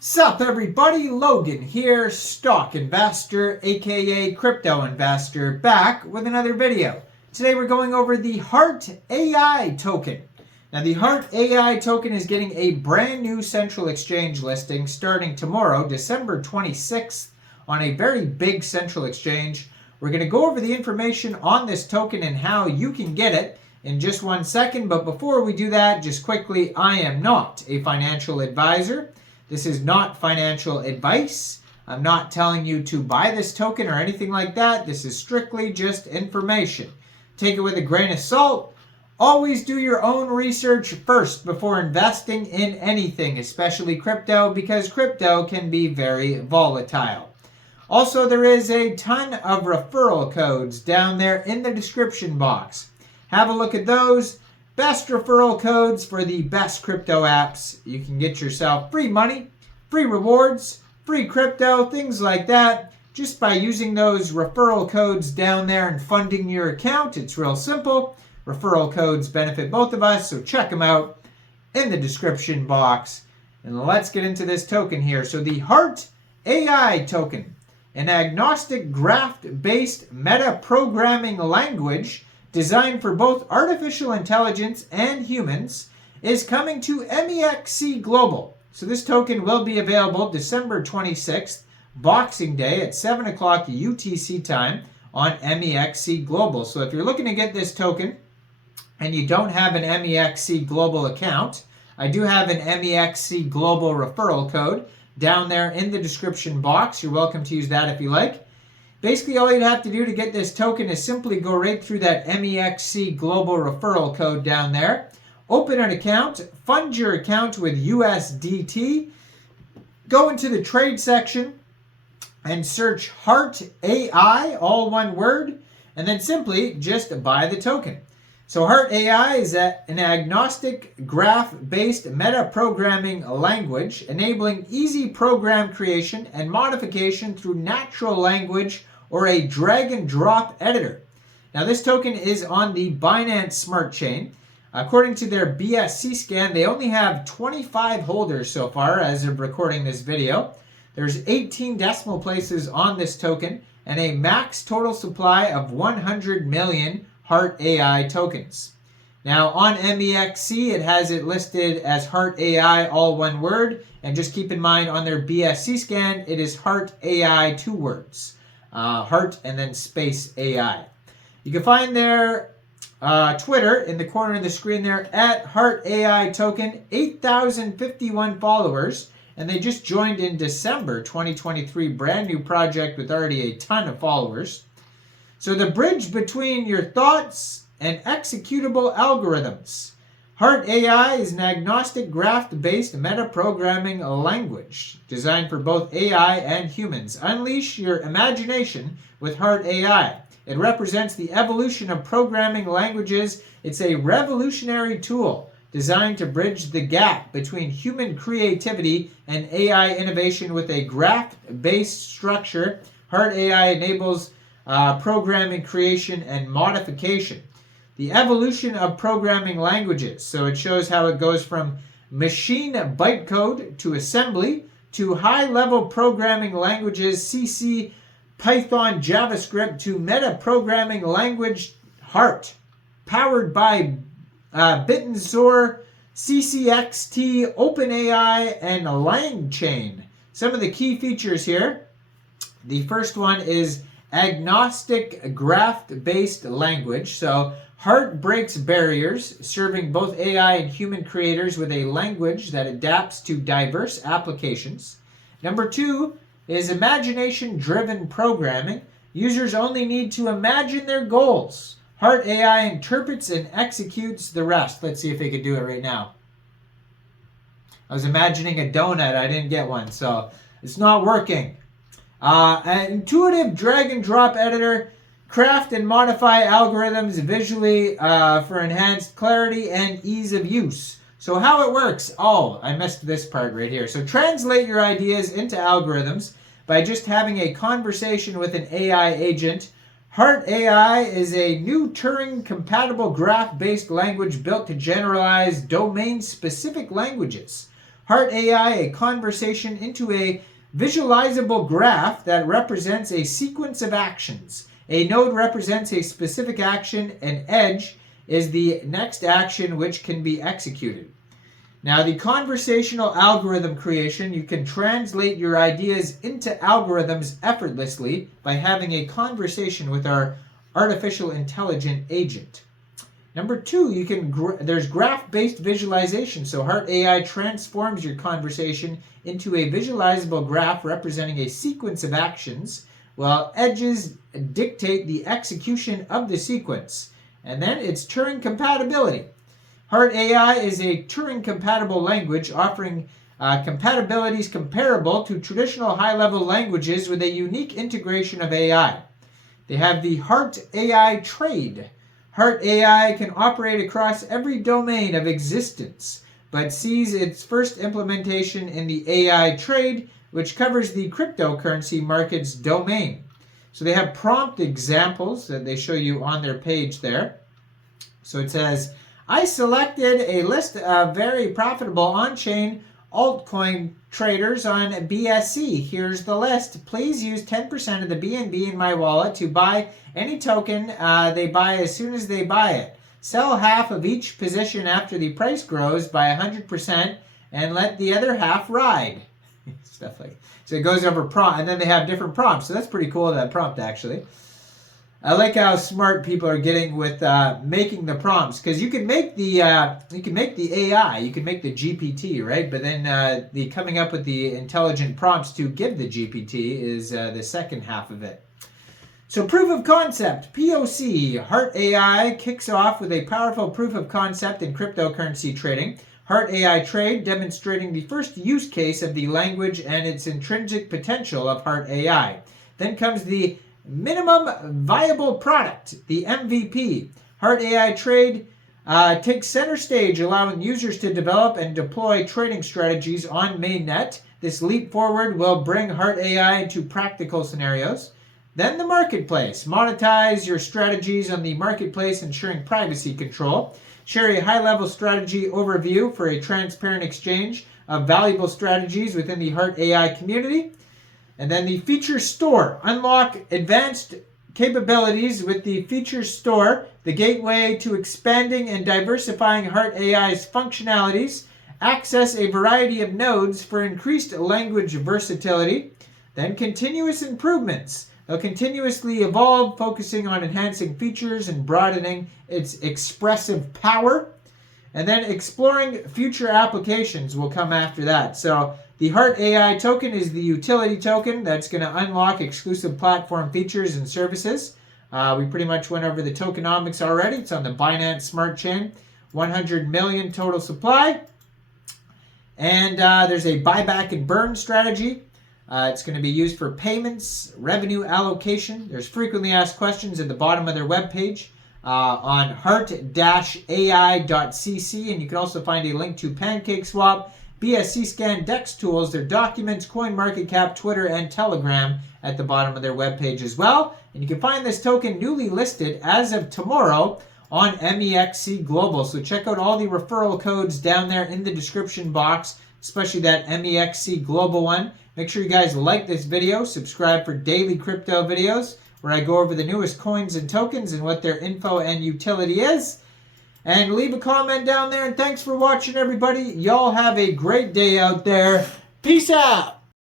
Sup everybody, Logan here, stock investor aka crypto investor, back with another video. Today we're going over the Heartai token. Now the Heartai token is getting a brand new central exchange listing starting tomorrow, December 26th, on a very big central exchange. We're going to go over the information on this token and how you can get it in just 1 second, but before we do that, just quickly, I am not a financial advisor. This is not financial advice. I'm not telling you to buy this token or anything like that. This is strictly just information. Take it with a grain of salt. Always do your own research first before investing in anything, especially crypto, because crypto can be very volatile. Also, there is a ton of referral codes down there in the description box. Have a look at those. Best referral codes for the best crypto apps. You can get yourself free money, free rewards, free crypto, things like that, just by using those referral codes down there and funding your account. It's real simple. Referral codes benefit both of us, so check them out in the description box. And let's get into this token here. So the Heartai token, an agnostic graph-based meta-programming language designed for both artificial intelligence and humans, is coming to Mexc Global. So this token will be available December 26th, Boxing Day at 7 o'clock UTC time on Mexc Global. So if you're looking to get this token and you don't have an Mexc Global account, I do have an Mexc Global referral code down there in the description box. You're welcome to use that if you like. Basically, all you'd have to do to get this token is simply go right through that Mexc Global referral code down there. Open an account, fund your account with USDT, go into the trade section and search Heartai, all one word, and then simply just buy the token. So Heartai is an agnostic graph-based meta-programming language enabling easy program creation and modification through natural language or a drag-and-drop editor. Now this token is on the Binance Smart Chain. According to their BSC scan, they only have 25 holders so far as of recording this video. There's 18 decimal places on this token and a max total supply of 100 million Heartai tokens. Now on Mexc, it has it listed as Heartai, all one word, and just keep in mind on their BSC scan, it is Heartai, 2 words. Heart and then space AI. You can find their Twitter in the corner of the screen there at Heartai token, 8,051 followers, and they just joined in December 2023, brand new project with already a ton of followers. So the bridge between your thoughts and executable algorithms. Heartai is an agnostic graph-based meta-programming language designed for both AI and humans. Unleash your imagination with Heartai. It represents the evolution of programming languages. It's a revolutionary tool designed to bridge the gap between human creativity and AI innovation with a graph-based structure. Heartai enables programming creation and modification. The evolution of programming languages. So it shows how it goes from machine bytecode to assembly to high-level programming languages, CC, Python, JavaScript, to meta-programming language Heart, powered by BitRue, CCXT, OpenAI, and LangChain. Some of the key features here. The first one is agnostic graph-based language. So Heart breaks barriers, serving both AI and human creators with a language that adapts to diverse applications. Number 2 is imagination-driven programming. Users only need to imagine their goals. Heartai interprets and executes the rest. Let's see if they could do it right now. I was imagining a donut. I didn't get one, so it's not working. An intuitive drag-and-drop editor. Craft and modify algorithms visually for enhanced clarity and ease of use. So how it works. Oh, I missed this part right here. So translate your ideas into algorithms by just having a conversation with an AI agent. Heartai is a new Turing-compatible graph-based language built to generalize domain-specific languages. Heart AI, a conversation into a visualizable graph that represents a sequence of actions. A node represents a specific action, an edge is the next action which can be executed. Now, the conversational algorithm creation, you can translate your ideas into algorithms effortlessly by having a conversation with our artificial intelligent agent. Number 2, there's graph-based visualization. So Heart AI transforms your conversation into a visualizable graph representing a sequence of actions, while edges dictate the execution of the sequence. And then it's Turing compatibility. Heart AI is a Turing-compatible language offering compatibilities comparable to traditional high-level languages with a unique integration of AI. They have the Heart AI trade. Heart AI can operate across every domain of existence, but sees its first implementation in the AI trade, which covers the cryptocurrency market's domain. So they have prompt examples that they show you on their page there. So it says, I selected a list of very profitable on-chain altcoin traders on BSC. Here's the list. Please use 10% of the BNB in my wallet to buy any token they buy as soon as they buy it. Sell half of each position after the price grows by 100% and let the other half ride. Stuff like that. So it goes over prompt, and then they have different prompts. So that's pretty cool, that prompt, actually. I like how smart people are getting with making the prompts, because you can make the AI, you can make the GPT, right? But then the coming up with the intelligent prompts to give the GPT is the second half of it. So proof of concept, POC. Heart AI kicks off with a powerful proof of concept in cryptocurrency trading. Heart AI trade demonstrating the first use case of the language and its intrinsic potential of Heart AI. Then comes the minimum viable product, the MVP. Heart AI trade takes center stage, allowing users to develop and deploy trading strategies on mainnet. This leap forward will bring Heart AI into practical scenarios. Then the marketplace. Monetize your strategies on the marketplace, ensuring privacy control. Share a high-level strategy overview for a transparent exchange of valuable strategies within the Heart AI community. And then the feature store. Unlock advanced capabilities with the feature store, the gateway to expanding and diversifying Heart AI's functionalities. Access a variety of nodes for increased language versatility. Then continuous improvements. They'll continuously evolve, focusing on enhancing features and broadening its expressive power. And then exploring future applications will come after that. So the Heart AI token is the utility token that's going to unlock exclusive platform features and services. We pretty much went over the tokenomics already. It's on the Binance Smart Chain. 100 million total supply. And there's a buyback and burn strategy. It's going to be used for payments, revenue allocation. There's frequently asked questions at the bottom of their webpage on heart-ai.cc. And you can also find a link to Pancakeswap, BSC Scan, DEX tools, their documents, CoinMarketCap, Twitter, and Telegram at the bottom of their webpage as well. And you can find this token newly listed as of tomorrow on Mexc Global. So check out all the referral codes down there in the description box, especially that Mexc Global one. Make sure you guys like this video, subscribe for daily crypto videos where I go over the newest coins and tokens and what their info and utility is. And leave a comment down there, and thanks for watching, everybody. Y'all have a great day out there. Peace out.